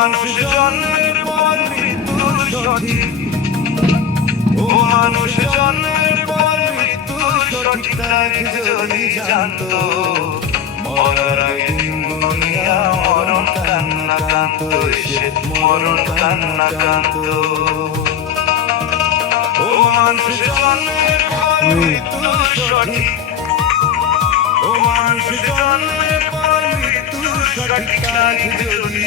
মানুষ জন্মের পর মৃত্যুর সঠিক, ও মানুষ জন্মের পর মৃত্যুর সঠিক তারিখ যদি জানতো, মরার আগে দিন গুনিয়া মরণ কান্না কান্ত, এসে মরণ কান্না কান্ত। ও মানুষ জন্মের পর মৃত্যুর সঠিক, ও মানুষ জন্মের পর মৃত্যুর সঠিক তারিখ যদি